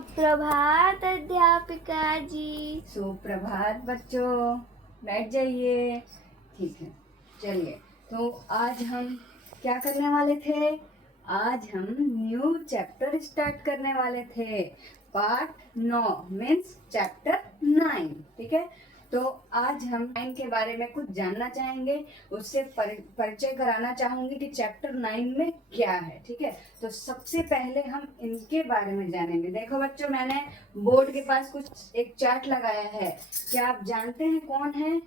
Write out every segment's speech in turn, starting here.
सुप्रभात अध्यापिका जी। सुप्रभात बच्चों, बैठ जाइए। ठीक है, चलिए। तो आज हम क्या करने वाले थे? आज हम न्यू चैप्टर स्टार्ट करने वाले थे। Part 9 means chapter 9। ठीक है, तो आज हम 9 के बारे में कुछ जानना चाहेंगे, उससे परिचय कराना चाहूंगी कि चैप्टर 9 में क्या है। ठीक है, तो सबसे पहले हम इनके बारे में जानेंगे। देखो बच्चों, मैंने बोर्ड के पास कुछ एक चार्ट लगाया है। क्या आप जानते हैं कौन है?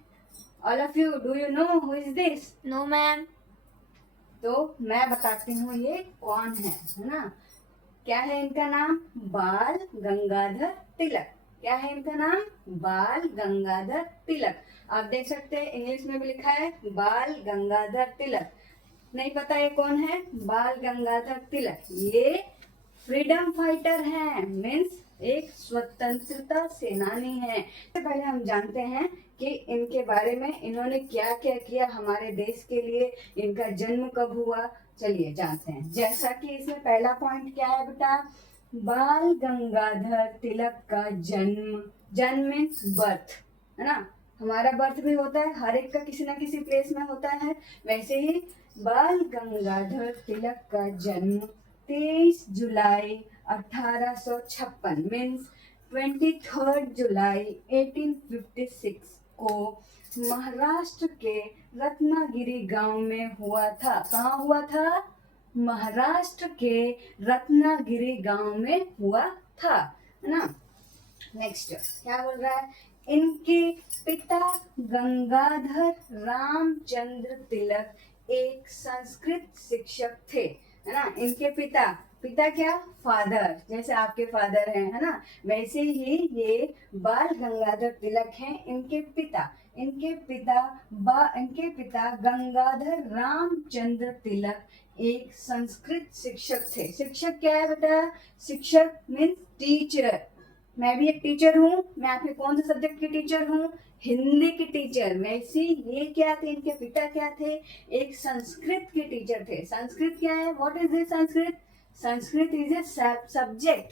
All of you, do you know who is this? No ma'am. तो मैं बताती हूँ ये कौन है ना। क्या है इनका नाम? बाल गंगाधर तिलक। क्या है इनका नाम? बाल गंगाधर तिलक। आप देख सकते हैं इंग्लिश में भी लिखा है बाल गंगाधर तिलक। नहीं पता ये कौन है? बाल गंगाधर तिलक ये फ्रीडम फाइटर हैं, मीन्स एक स्वतंत्रता सेनानी है। सबसे पहले हम जानते हैं कि इनके बारे में, इन्होंने क्या क्या किया हमारे देश के लिए, इनका जन्म कब हुआ। चलिए जानते हैं। जैसा कि इसमें पहला पॉइंट क्या है बेटा? बाल गंगाधर तिलक का जन्म। जन्म मीन्स बर्थ, है ना। हमारा बर्थ भी होता है, हर एक का किसी ना किसी प्लेस में होता है। वैसे ही बाल गंगाधर तिलक का जन्म 23 जुलाई 1856 मीन्स 23 जुलाई 1856 को महाराष्ट्र के रत्नागिरी गांव में हुआ था। कहाँ हुआ था? महाराष्ट्र के रत्नागिरी गांव में हुआ था, है ना। नेक्स्ट क्या बोल रहा है? इनके पिता गंगाधर रामचंद्र तिलक एक संस्कृत शिक्षक थे, है ना। इनके पिता, पिता क्या? फादर, जैसे आपके फादर हैं, है ना, वैसे ही ये बाल गंगाधर तिलक हैं इनके पिता। इनके पिता गंगाधर रामचंद्र तिलक एक संस्कृत शिक्षक थे। शिक्षक क्या है बेटा? शिक्षक मीन्स टीचर। मैं भी एक टीचर हूँ। मैं आपके कौन से सब्जेक्ट की टीचर हूँ? हिंदी की टीचर। वैसे ये क्या थे? इनके पिता क्या थे? एक संस्कृत के टीचर थे। संस्कृत क्या है? What is this Sanskrit? Sanskrit is a subject.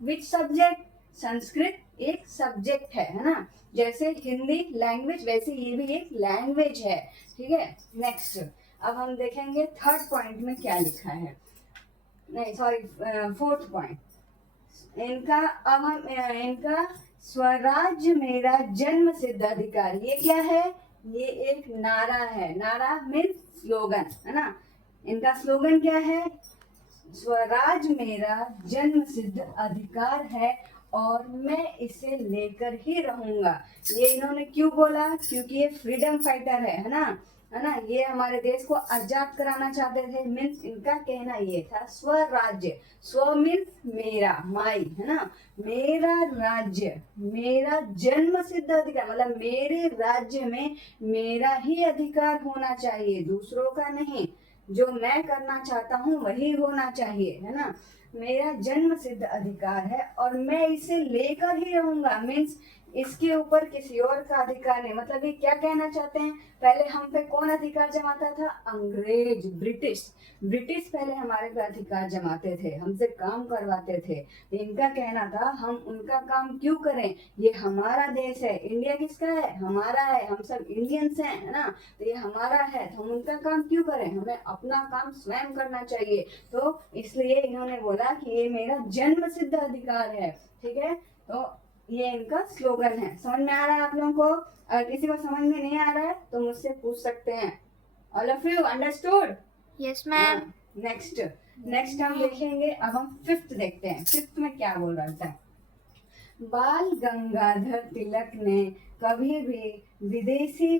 Which subject? Sanskrit एक सब्जेक्ट है ना। जैसे हिंदी लैंग्वेज, वैसे ये भी एक लैंग्वेज है। ठीक है, नेक्स्ट अब हम देखेंगे थर्ड पॉइंट में क्या लिखा है। नहीं सॉरी, फोर्थ पॉइंट इनका। अब हम इनका स्वराज्य मेरा जन्म सिद्ध अधिकार, ये क्या है? ये एक नारा है। नारा मीन्स स्लोगन, है ना। इनका स्लोगन क्या है? स्वराज मेरा जन्म सिद्ध अधिकार है और मैं इसे लेकर ही रहूंगा। ये इन्होंने क्यों बोला? क्योंकि ये फ्रीडम फाइटर है ना, है ना। ये हमारे देश को आजाद कराना चाहते थे। मीन्स इनका कहना ये था स्वराज्य। स्व मीन्स मेरा, माई, है ना। मेरा राज्य, मेरा जन्म सिद्ध अधिकार, मतलब मेरे राज्य में मेरा ही अधिकार होना चाहिए, दूसरों का नहीं। जो मैं करना चाहता हूँ वही होना चाहिए, है ना। मेरा जन्म सिद्ध अधिकार है और मैं इसे लेकर ही रहूंगा। मीन्स इसके ऊपर किसी और का अधिकार नहीं। मतलब ये क्या कहना चाहते हैं? पहले हम पे कौन अधिकार जमाता था? अंग्रेज, ब्रिटिश। ब्रिटिश पहले हमारे पे अधिकार जमाते थे, हमसे काम करवाते थे। इनका कहना था हम उनका काम क्यों करें, ये हमारा देश है। इंडिया किसका है? हमारा है। हम सब इंडियंस हैं, है ना। तो ये हमारा है, तो हम उनका काम क्यों करें, हमें अपना काम स्वयं करना चाहिए। तो इसलिए इन्होंने बोला कि ये मेरा जन्म सिद्ध अधिकार है। ठीक है, तो ये इनका स्लोगन है। समझ में आ रहा है आप लोगों को? अगर किसी को समझ में नहीं आ रहा है तो मुझसे पूछ सकते हैं। All of you understood? Yes ma'am. Next हम देखेंगे। अब हम फिफ्थ देखते हैं। फिफ्थ में क्या बोल रहा था? बाल गंगाधर तिलक ने कभी भी विदेशी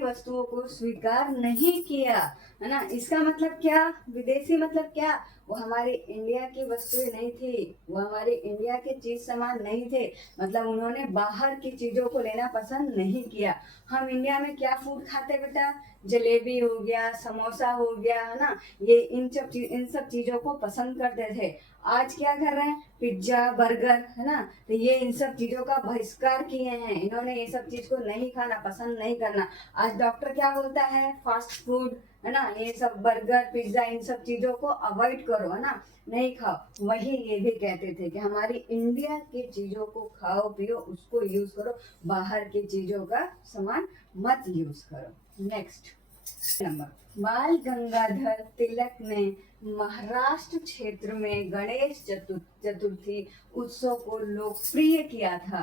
वस्तुओं को स्वीकार नहीं किया, है ना। इसका मतलब क्या? विदेशी मतलब क्या? वो हमारे इंडिया की वस्तुएं नहीं थी, वो हमारे इंडिया के चीज सामान नहीं थे। मतलब उन्होंने बाहर की चीजों को लेना पसंद नहीं किया। हम इंडिया में क्या फूड खाते बेटा? जलेबी हो गया, समोसा हो गया, है ना। ये इन सब चीजों को पसंद करते थे। आज क्या कर रहे हैं? पिज्जा, बर्गर, है ना। तो ये इन सब चीजों का बहिष्कार किए हैं। इन्होंने ये सब चीज को नहीं खाना, पसंद नहीं करना। आज डॉक्टर क्या बोलता है? फास्ट फूड, है ना, ये सब बर्गर पिज्जा इन सब चीजों को अवॉइड करो, है ना, नहीं खाओ। वही ये भी कहते थे कि हमारी इंडिया की चीजों को खाओ पियो, उसको यूज करो, बाहर की चीजों का सामान मत यूज करो। नेक्स्ट नंबर, बाल गंगाधर तिलक ने महाराष्ट्र क्षेत्र में गणेश चतुर्थी उत्सव को लोकप्रिय किया था।